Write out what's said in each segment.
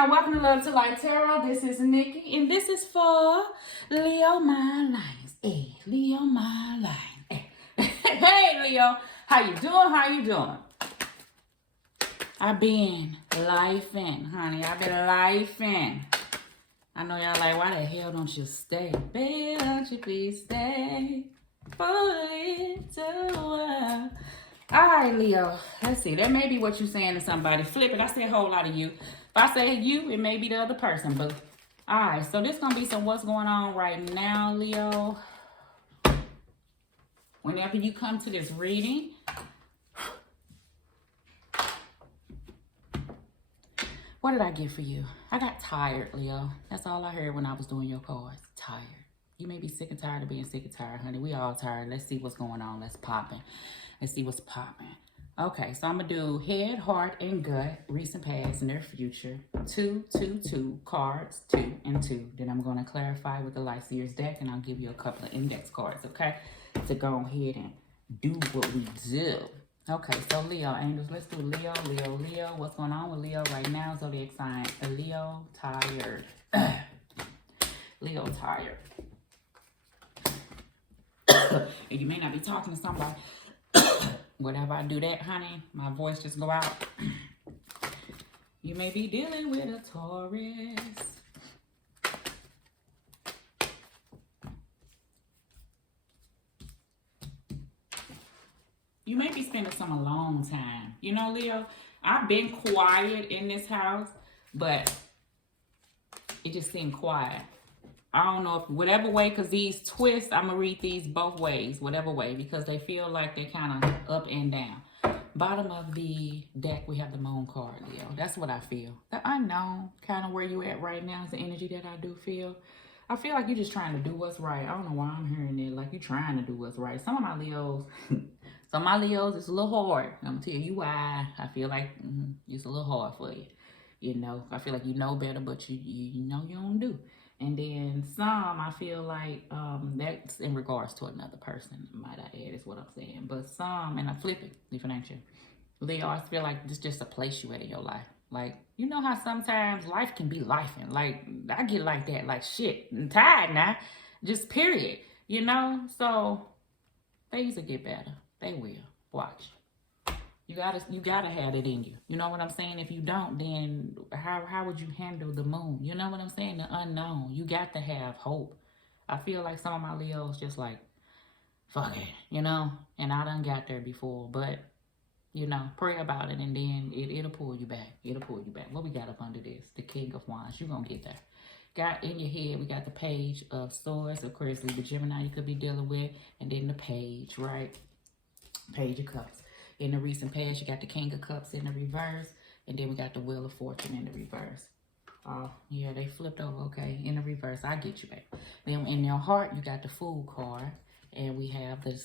y'all. Welcome to Love to Life Tarot. This is Nikki, and this is for Leo my lines. Hey, Leo my line. Hey, Leo. How you doing? How you doing? I've been life-in, honey. I've been life-in. I know y'all like, why the hell don't you stay? Baby, don't you please stay for a little while. All right, Leo. Let's see. That may be what you're saying to somebody. Flip it. I say a whole lot of you. If I say you, it may be the other person, boo. All right. So this going to be some what's going on right now, Leo. Whenever you come to this reading, what did I get for you? I got tired, Leo. That's all I heard when I was doing your cards. Tired. You may be sick and tired of being sick and tired, honey. We all tired. Let's see what's going on. Let's pop it. Let's see what's popping. Okay, so I'm going to do head, heart, and gut, recent, past, near future. 2, 2, 2, cards, 2, and 2. Then I'm going to clarify with the Light Seers deck, and I'll give you a couple of index cards, okay? To go ahead and do what we do. Okay, so Leo, angels, let's do Leo, Leo, Leo. What's going on with Leo right now? Zodiac sign, Leo, tired. Leo, tired. And you may not be talking to somebody. Whenever I do that, honey, my voice just go out. You may be dealing with a Taurus. You may be spending some alone time. You know, Leo, I've been quiet in this house, but it just seemed quiet. I don't know if whatever way, because these twists, I'm going to read these both ways, whatever way, because they feel like they're kind of up and down. Bottom of the deck, we have the moon card, Leo. That's what I feel. The unknown, kind of where you at right now is the energy that I do feel. I feel like you're just trying to do what's right. I don't know why I'm hearing it. Like you're trying to do what's right. Some of my Leos, it's a little hard. I'm going to tell you why. I feel like it's a little hard for you. You know, I feel like you know better, but you know you don't do. And then some, I feel like that's in regards to another person, might I add, is what I'm saying. But some, and I flip it, different answer. Leo, I feel like this just a place you at in your life. Like, you know how sometimes life can be lifing. Like, I get like that. Like, shit, I'm tired now. Just period. You know? So, things will get better. They will. Watch. You gotta have it in you. You know what I'm saying? If you don't, then how would you handle the moon? You know what I'm saying? The unknown. You got to have hope. I feel like some of my Leos just like, fuck it, you know? And I done got there before, but, you know, pray about it and then it'll pull you back. It'll pull you back. What we got up under this? The King of Wands. You're gonna get there. Got in your head, we got the Page of Swords, of course, the Gemini you could be dealing with, and then the Page, right? Page of Cups. In the recent past, you got the King of Cups in the reverse. And then we got the Wheel of Fortune in the reverse. Oh, yeah, they flipped over, okay, in the reverse. I get you, babe. Then in your heart, you got the Fool card. And we have the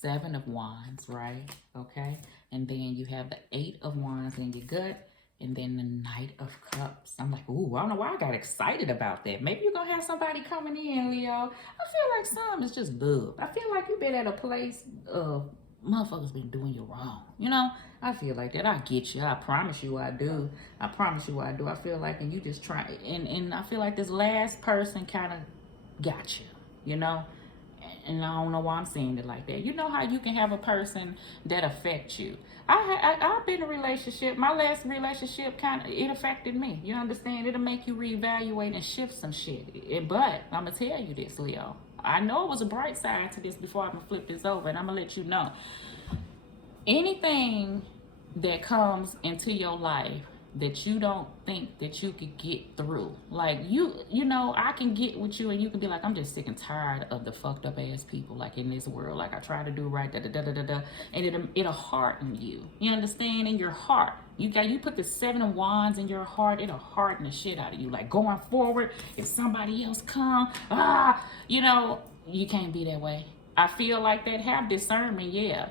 Seven of Wands, right? Okay. And then you have the Eight of Wands in your gut. And then the Knight of Cups. I'm like, ooh, I don't know why I got excited about that. Maybe you're going to have somebody coming in, Leo. I feel like some is just love. I feel like you've been at a place of motherfuckers been doing you wrong. You know, I feel like that. I get you. I promise you I do. I promise you I do. I feel like, and you just try, and I feel like this last person kind of got you, you know? And I don't know why I'm saying it like that. You know how you can have a person that affects you. I've been in a relationship. My last relationship it affected me. You understand? It'll make you reevaluate and shift some shit. But I'm going to tell you this, Leo. I know it was a bright side to this before I'm going to flip this over. And I'm going to let you know. Anything that comes into your life that you don't think that you could get through. Like, you know, I can get with you and you can be like, I'm just sick and tired of the fucked up ass people, like, in this world. Like, I try to do right, da-da-da-da-da-da. And it'll harden you. You understand? In your heart. You put the Seven of Wands in your heart, it'll harden the shit out of you. Like, going forward, if somebody else come, you know, you can't be that way. I feel like that. Have discernment, yeah.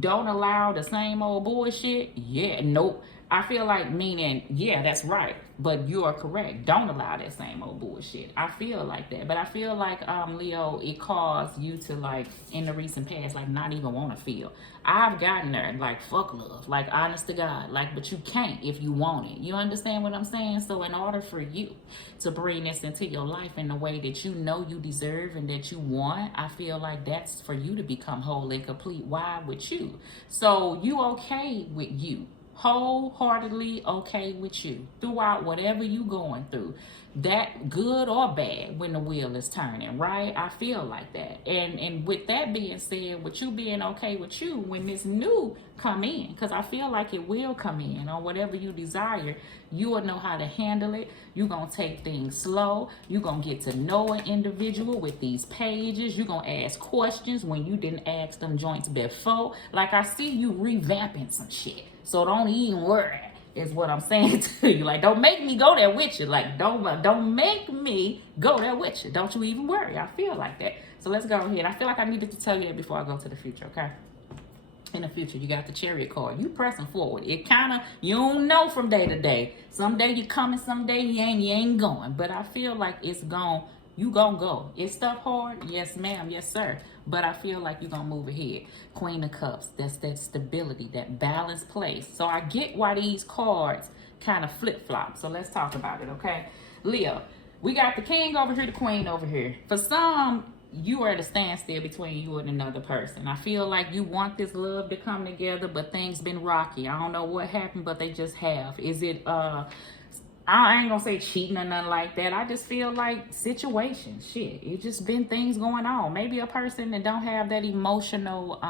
Don't allow the same old bullshit. Yeah, nope. I feel like meaning, yeah, that's right, but you are correct. Don't allow that same old bullshit. I feel like that, but I feel like Leo, it caused you to like in the recent past, like not even want to feel. I've gotten there, like fuck love, like honest to God, like but you can't if you want it. You understand what I'm saying? So in order for you to bring this into your life in the way that you know you deserve and that you want, I feel like that's for you to become whole and complete. Why with you? So you okay with you, wholeheartedly okay with you throughout whatever you going through, that good or bad, when the wheel is turning, right? I feel like that. And with that being said, with you being okay with you, when this new come in, because I feel like it will come in on whatever you desire, you will know how to handle it. You're gonna take things slow. You're gonna get to know an individual with these pages. You're gonna ask questions when you didn't ask them joints before. Like I see you revamping some shit, so don't even worry, is what I'm saying to you. Like, don't make me go there with you. Like, don't make me go there with you. Don't you even worry. I feel like that. So let's go ahead. I feel like I needed to tell you that before I go to the future, okay? In the future, you got the Chariot card. You pressing forward. It kind of, you don't know from day to day. Some day you coming, some day you ain't going. But I feel like it's gone. You gonna go. Is stuff hard? Yes, ma'am. Yes, sir. But I feel like you're gonna move ahead. Queen of Cups. That's that stability, that balanced place. So I get why these cards kind of flip-flop. So let's talk about it, okay? Leo, we got the king over here, the queen over here. For some, you are at a standstill between you and another person. I feel like you want this love to come together, but things been rocky. I don't know what happened, but they just have. Is it I ain't gonna say cheating or nothing like that. I just feel like situation. Shit. It just been things going on. Maybe a person that don't have that emotional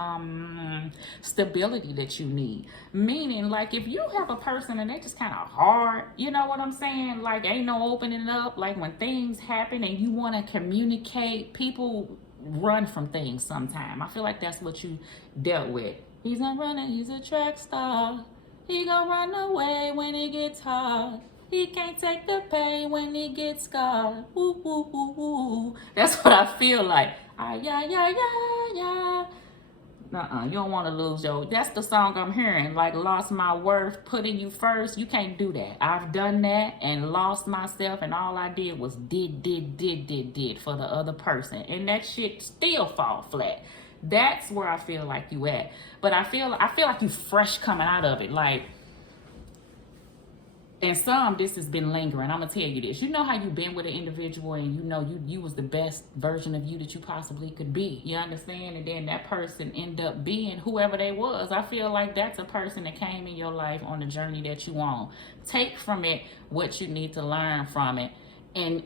stability that you need. Meaning, like, if you have a person and they just kind of hard, you know what I'm saying? Like, ain't no opening up. Like, when things happen and you want to communicate, people run from things sometime. I feel like that's what you dealt with. He's not running. He's a track star. He gonna run away when it gets hard. He can't take the pain when he gets scarred. Ooh, ooh, ooh, ooh. That's what I feel like. Ah, yeah, yeah, yeah, yeah. You don't want to lose your. That's the song I'm hearing. Like, lost my worth, putting you first. You can't do that. I've done that and lost myself, and all I did was did for the other person. And that shit still fall flat. That's where I feel like you at. But I feel like you fresh coming out of it. Like, and some, this has been lingering. I'm gonna tell you this. You know how you've been with an individual and you know you was the best version of you that you possibly could be. You understand? And then that person end up being whoever they was. I feel like that's a person that came in your life on the journey that you on. Take from it what you need to learn from it. And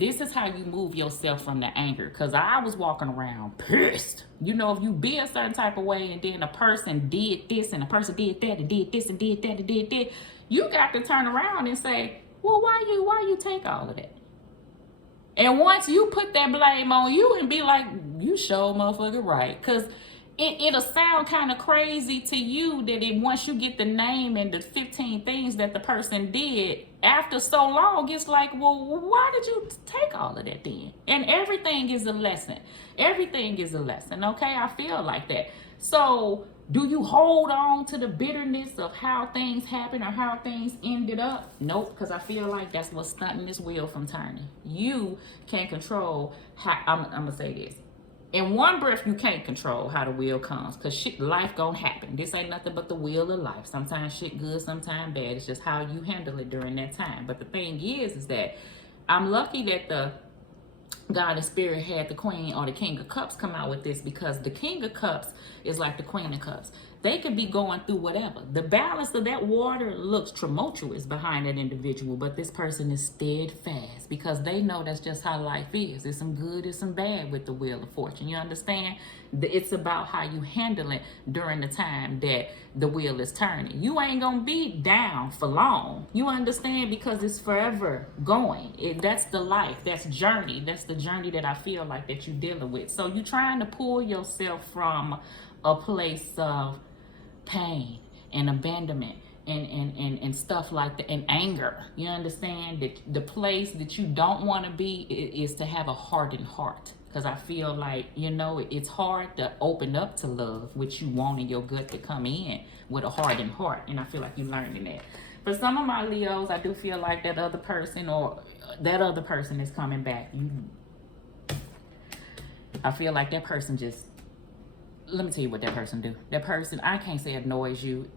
this is how you move yourself from the anger. Because I was walking around pissed. You know, if you be a certain type of way and then a person did this and a person did that and did this and did that and did that, you got to turn around and say, well, why you take all of that? And once you put that blame on you and be like, you sure motherfucker right. Because it'll sound kind of crazy to you that once you get the name and the 15 things that the person did, after so long, it's like, well, why did you take all of that then? And everything is a lesson. Everything is a lesson, okay? I feel like that. So do you hold on to the bitterness of how things happened or how things ended up? Nope, because I feel like that's what's stunting this wheel from turning. You can't control how, I'm going to say this. In one breath, you can't control how the wheel comes, because shit, life gonna happen. This ain't nothing but the wheel of life. Sometimes shit good, sometimes bad. It's just how you handle it during that time. But the thing is that I'm lucky that the God and Spirit had the Queen or the King of Cups come out with this, because the King of Cups is like the Queen of Cups. They could be going through whatever. The balance of that water looks tumultuous behind that individual, but this person is steadfast because they know that's just how life is. There's some good, there's some bad with the Wheel of Fortune. You understand? It's about how you handle it during the time that the wheel is turning. You ain't gonna be down for long. You understand? Because it's forever going. That's the life. That's journey. That's the journey that I feel like that you're dealing with. So you're trying to pull yourself from a place of pain and abandonment and stuff like that, and anger. You understand that the place that you don't want to be is to have a hardened heart. Because I feel like, you know, it's hard to open up to love, which you want in your gut to come in with a hardened heart. And I feel like you're learning that. For some of my Leos, I do feel like that other person is coming back. I feel like that person just, let me tell you what that person do. That person, I can't say annoys you.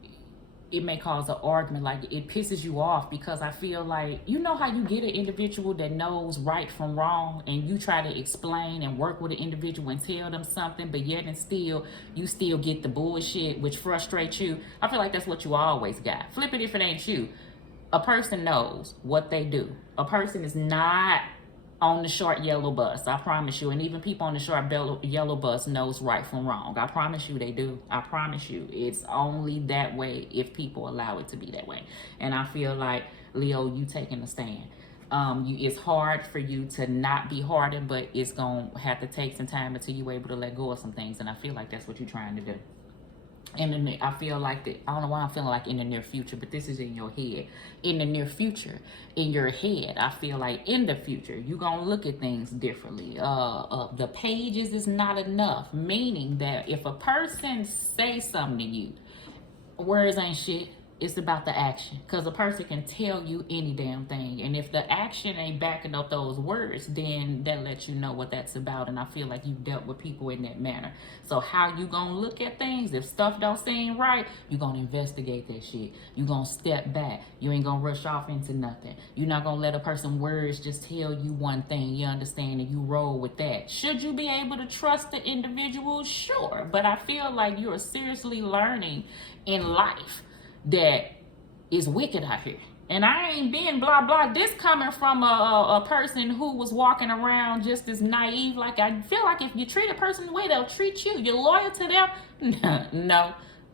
It may cause an argument, like it pisses you off, because I feel like, you know how you get an individual that knows right from wrong, and you try to explain and work with an individual and tell them something, but yet and still, you still get the bullshit, which frustrates you. I feel like that's what you always got. Flip it if it ain't you. A person knows what they do. A person is not on the short yellow bus, I promise you. And even people on the short yellow bus knows right from wrong. I promise you they do. I promise you. It's only that way if people allow it to be that way. And I feel like, Leo, you taking a stand. It's hard for you to not be hardened, but it's going to have to take some time until you're able to let go of some things. And I feel like that's what you're trying to do. And I feel like I don't know why I'm feeling like in the near future, but this is in your head. In the near future, in your head, I feel like in the future, you're going to look at things differently. The pages is not enough, meaning that if a person says something to you, words ain't shit. It's about the action, because a person can tell you any damn thing, and if the action ain't backing up those words, then that lets you know what that's about. And I feel like you dealt with people in that manner. So how you gonna look at things? If stuff don't seem right, you gonna investigate that shit. You gonna step back. You ain't gonna rush off into nothing. You're not gonna let a person words just tell you one thing, you understand, and you roll with that. Should you be able to trust the individual? Sure, but I feel like you're seriously learning in life that is wicked out here. And I ain't being blah blah. This coming from a person who was walking around just as naive. Like, I feel like if you treat a person the way they'll treat you, you're loyal to them. No,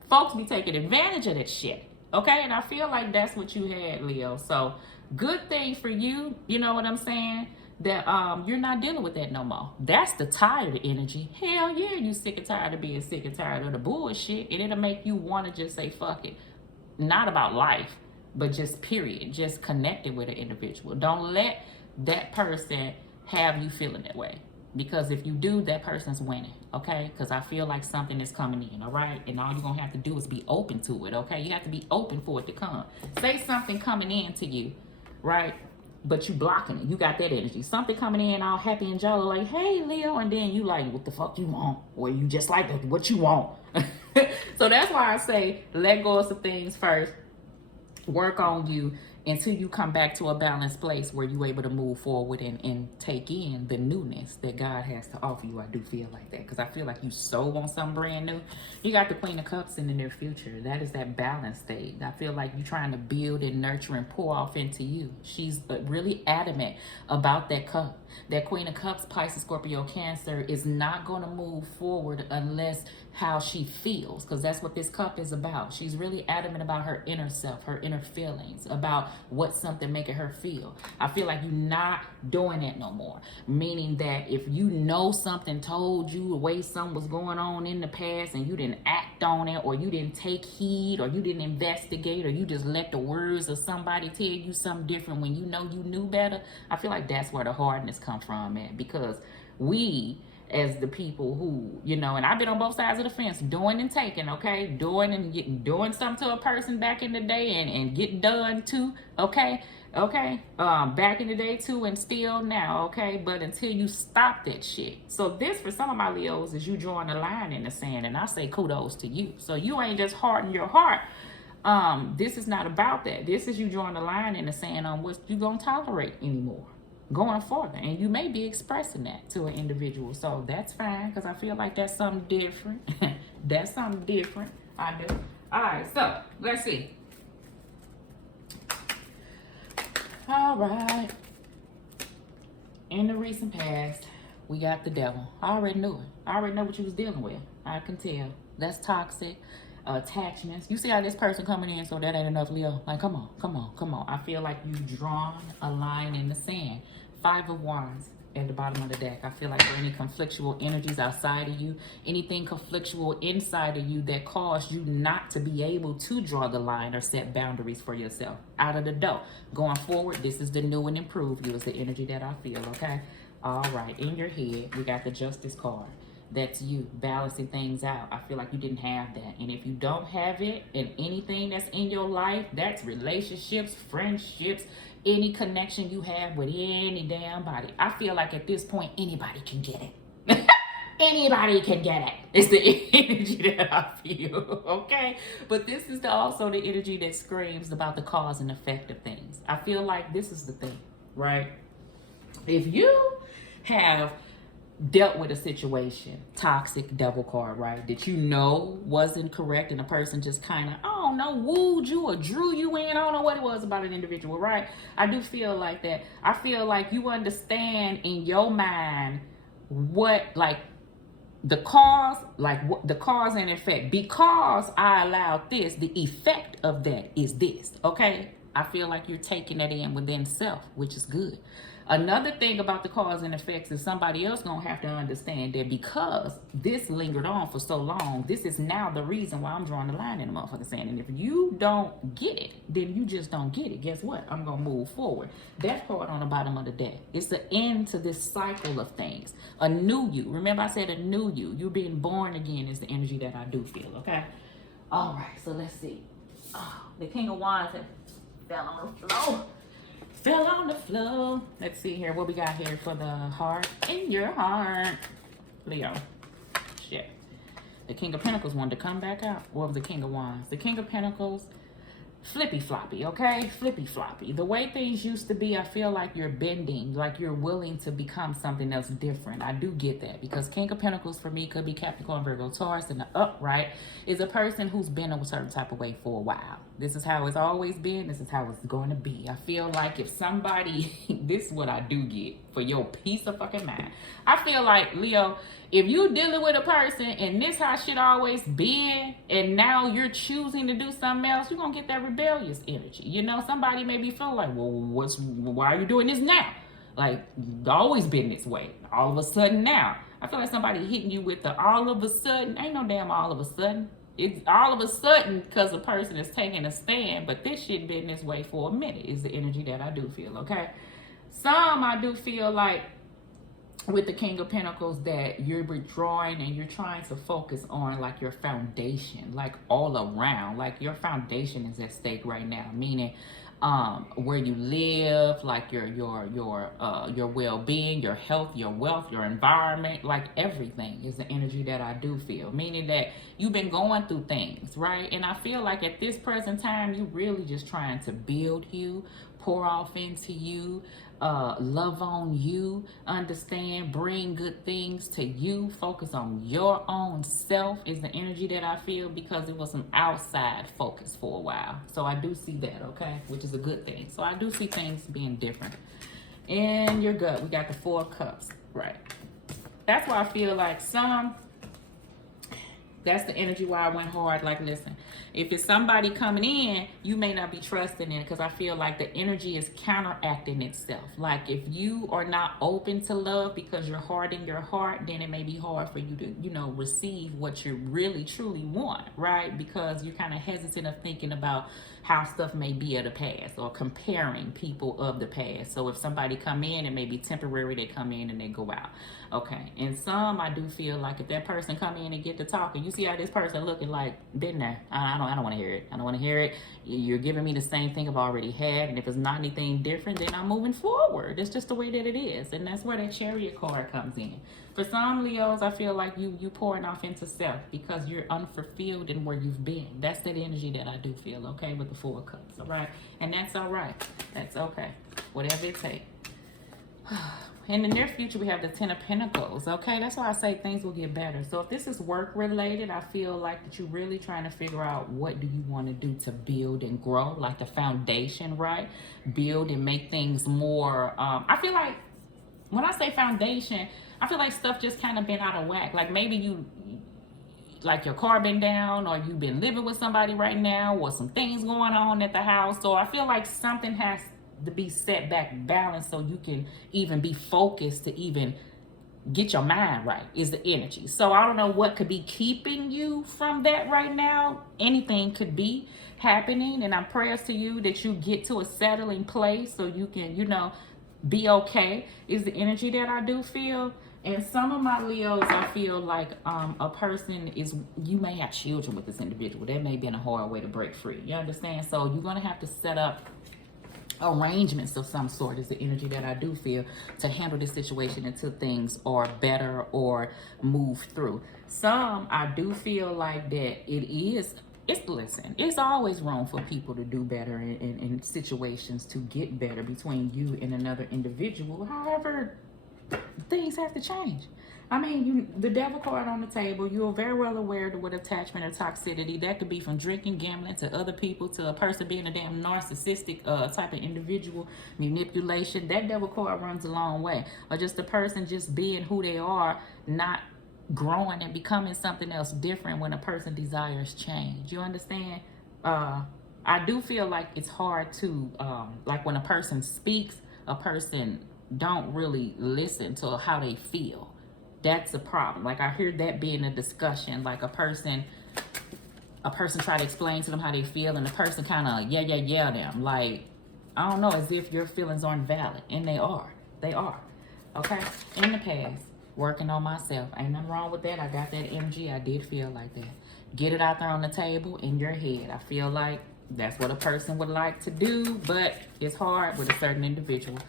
folks be taking advantage of that shit. Okay, and I feel like that's what you had, Leo. So good thing for you. You know what I'm saying? That you're not dealing with that no more. That's the tired energy. Hell yeah, you sick and tired of being sick and tired of the bullshit, and it'll make you want to just say fuck it. Not about life, but just period. Just connected with an individual. Don't let that person have you feeling that way, because if you do, that person's winning. Okay, because I feel like something is coming in. All right, and all you're gonna have to do is be open to it. Okay, you have to be open for it to come. Say something coming in to you, right? But you blocking it. You got that energy. Something coming in all happy and jolly, like, hey, Leo. And then you like, what the fuck you want? Or you just like what you want. So that's why I say let go of some things first. Work on you until you come back to a balanced place where you're able to move forward and take in the newness that God has to offer you. I do feel like that, because I feel like you so want something brand new. You got the Queen of Cups in the near future. That is that balance state. I feel like you're trying to build and nurture and pour off into you. She's really adamant about that cup. That Queen of Cups, Pisces, Scorpio, Cancer, is not going to move forward unless how she feels, because that's what this cup is about. She's really adamant about her inner self, her inner feelings, about what something making her feel. I feel like you're not doing that no more, meaning that if you know something told you the way something was going on in the past and you didn't act on it, or you didn't take heed, or you didn't investigate, or you just let the words of somebody tell you something different when you know you knew better, I feel like that's where the hardness comes from, man, because we as the people who, you know, and I've been on both sides of the fence, doing and taking, okay? Doing something to a person back in the day and get done too, okay? Okay? Back in the day too, and still now, okay? But until you stop that shit. So this, for some of my Leos, is you drawing a line in the sand, and I say kudos to you. So you ain't just harden your heart. This is not about that. This is you drawing a line in the sand on what you gonna tolerate anymore going further, and you may be expressing that to an individual, so that's fine, because I feel like that's something different. That's something different. I do. All right, so let's see. All right, in the recent past, we got the devil. I already knew it. I already know what you was dealing with. I can tell. That's toxic attachments. You see how this person coming in, so that ain't enough, Leo. Like, come on, come on, come on. I feel like you've drawn a line in the sand. 5 of Wands at the bottom of the deck. I feel like there are any conflictual energies outside of you, anything conflictual inside of you that caused you not to be able to draw the line or set boundaries for yourself. Out of the door. Going forward, this is the new and improved you. Is the energy that I feel, okay? All right, in your head, we got the Justice card. That's you balancing things out. I feel like you didn't have that. And if you don't have it in anything that's in your life, that's relationships, friendships, any connection you have with any damn body. I feel like at this point, anybody can get it. Anybody can get it. It's the energy that I feel, okay? But this is also the energy that screams about the cause and effect of things. I feel like this is the thing, right? If you have dealt with a situation, toxic devil card, right, that you know wasn't correct, and a person just kind of, I don't know, wooed you or drew you in. I don't know what it was about an individual, right? I do feel like that. I feel like you understand in your mind what, like, the cause, like what the cause and effect. Because I allowed this, the effect of that is this, okay? I feel like you're taking that in within self, which is good. Another thing about the cause and effects is somebody else gonna have to understand that because this lingered on for so long, this is now the reason why I'm drawing the line in the motherfucking sand. And if you don't get it, then you just don't get it. Guess what? I'm gonna move forward. That part on the bottom of the deck. It's the end to this cycle of things. A new you. Remember I said a new you. You being born again is the energy that I do feel, okay? All right, so let's see. Oh, the King of Wands fell on the floor. Fell on the floor. Let's see here what we got here for the heart. In your heart, Leo. Shit. The King of Pentacles wanted to come back out. What was the King of Wands? The King of Pentacles, flippy floppy, okay? Flippy floppy. The way things used to be, I feel like you're bending, like you're willing to become something else different. I do get that because King of Pentacles for me could be Capricorn, Virgo, Taurus, and the upright is a person who's been a certain type of way for a while. This is how it's always been. This is how it's going to be. I feel like if somebody, this is what I do get for your peace of fucking mind. I feel like, Leo, if you dealing with a person and this how shit always been, and now you're choosing to do something else, you're gonna get that rebellious energy. You know, somebody may be feeling like, well, why are you doing this now? Like, always been this way. All of a sudden now. I feel like somebody hitting you with the all of a sudden. Ain't no damn all of a sudden. It's all of a sudden because a person is taking a stand, but this shit been this way for a minute is the energy that I do feel, okay? Some I do feel like with the King of Pentacles that you're withdrawing and you're trying to focus on like your foundation, like all around, like your foundation is at stake right now, meaning where you live, like your well-being, your health, your wealth, your environment, like everything is the energy that I do feel, meaning that you've been going through things, right? And I feel like at this present time you really just trying to build you, pour off into you, love on you, understand, bring good things to you, focus on your own self is the energy that I feel, because it was some outside focus for a while. So I do see that, okay, which is a good thing. So I do see things being different. In your gut, we got the Four of Cups, right? That's why I feel like that's the energy why I went hard. Like, listen, if it's somebody coming in, you may not be trusting it, because I feel like the energy is counteracting itself. Like, if you are not open to love because you're hard in your heart, then it may be hard for you to, you know, receive what you really, truly want, right? Because you're kind of hesitant of thinking about how stuff may be of the past or comparing people of the past. So if somebody come in, it may be temporary, they come in and they go out. Okay, and some I do feel like if that person come in and get to talking, you see how this person looking like, been there. I don't want to hear it. I don't want to hear it. You're giving me the same thing I've already had, and if it's not anything different, then I'm moving forward. It's just the way that it is, and that's where that Chariot card comes in. For some Leos, I feel like you pouring off into self because you're unfulfilled in where you've been. That's that energy that I do feel, okay, with the Four of Cups, all right? And that's all right. That's okay. Whatever it takes. In the near future, we have the Ten of Pentacles, okay? That's why I say things will get better. So if this is work-related, I feel like that you're really trying to figure out what do you want to do to build and grow, like the foundation, right? Build and make things more, I feel like when I say foundation, I feel like stuff just kind of been out of whack. Like maybe you, like your car been down, or you've been living with somebody right now, or some things going on at the house. So I feel like something has to be set back balanced so you can even be focused to even get your mind right is the energy. So I don't know what could be keeping you from that right now. Anything could be happening, and I'm prayers to you that you get to a settling place so you can, you know, be okay is the energy that I do feel. And some of my Leos, I feel like a person is, you may have children with this individual. That may be in a hard way to break free. You understand? So you're going to have to set up arrangements of some sort is the energy that I do feel to handle this situation until things are better or move through. Some I do feel like that listen, it's always wrong for people to do better in situations to get better between you and another individual. However, things have to change. I mean, the devil card on the table, you're very well aware of what attachment or toxicity, that could be from drinking, gambling, to other people, to a person being a damn narcissistic type of individual, manipulation. That devil card runs a long way. Or just a person just being who they are, not growing and becoming something else different when a person desires change. You understand? I do feel like it's hard to, like when a person speaks, a person don't really listen to how they feel. That's a problem. Like I hear that being a discussion, like a person try to explain to them how they feel, and the person kind of yeah them. Like, I don't know, as if your feelings aren't valid, and they are. They are. Okay. In the past, working on myself. Ain't nothing wrong with that. I got that energy. I did feel like that. Get it out there on the table in your head. I feel like that's what a person would like to do, but it's hard with a certain individual.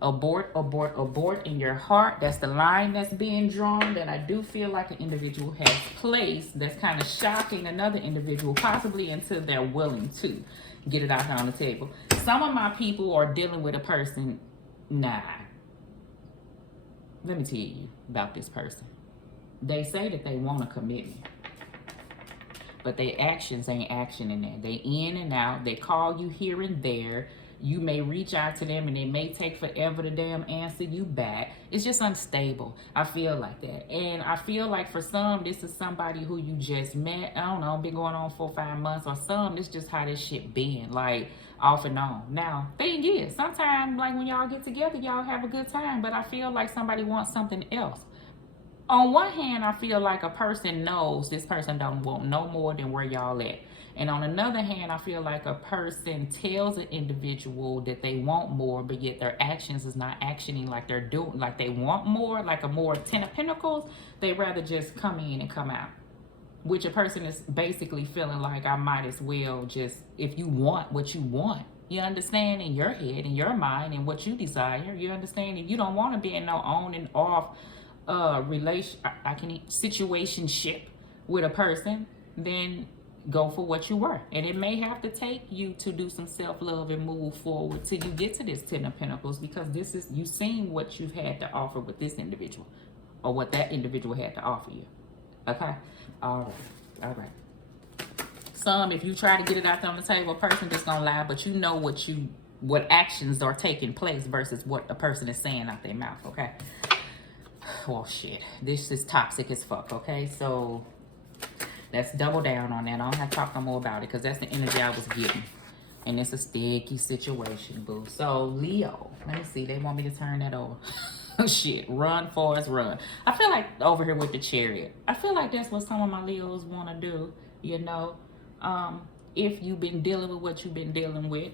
Abort, abort, abort in your heart. That's the line that's being drawn that I do feel like an individual has placed that's kind of shocking another individual, possibly until they're willing to get it out there on the table. Some of my people are dealing with a person. Nah. Let me tell you about this person. They say that they want a commitment, but their actions ain't action in that. They in and out. They call you here and there. You may reach out to them and it may take forever to damn answer you back. It's just unstable. I feel like that. And I feel like for some, this is somebody who you just met. I don't know, been going on 4 or 5 months. Or some, it's just how this shit been. Like, off and on. Now, thing is, sometimes, like when y'all get together, y'all have a good time. But I feel like somebody wants something else. On one hand, I feel like a person knows this person don't want no more than where y'all at. And on another hand, I feel like a person tells an individual that they want more, but yet their actions is not actioning like they're doing, like they want more, like a more 10 of Pentacles. They rather just come in and come out. Which a person is basically feeling like, I might as well just, if you want what you want, you understand, in your head, in your mind, and what you desire, you understand, and you don't want to be in no on and off situationship with a person, then go for what you were. And it may have to take you to do some self-love and move forward till you get to this 10 of Pentacles, because this is, you seen what you've had to offer with this individual, or what that individual had to offer you. Okay? All right. Some, if you try to get it out there on the table, a person just gonna lie, but you know what actions are taking place versus what a person is saying out their mouth. Okay? Well, shit, this is toxic as fuck. Okay, so let's double down on that. I don't have to talk no more about it, because that's the energy I was getting, and it's a sticky situation, boo. So Leo, let me see, they want me to turn that over. Shit, run, Forrest, run. I feel like over here with the Chariot, I feel like that's what some of my Leos want to do, you know. If you've been dealing with what you've been dealing with,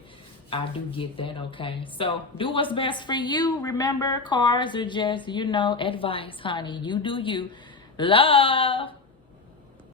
I do get that. Okay, so do what's best for you. Remember, cards are just, you know, advice, honey. You do you. Love.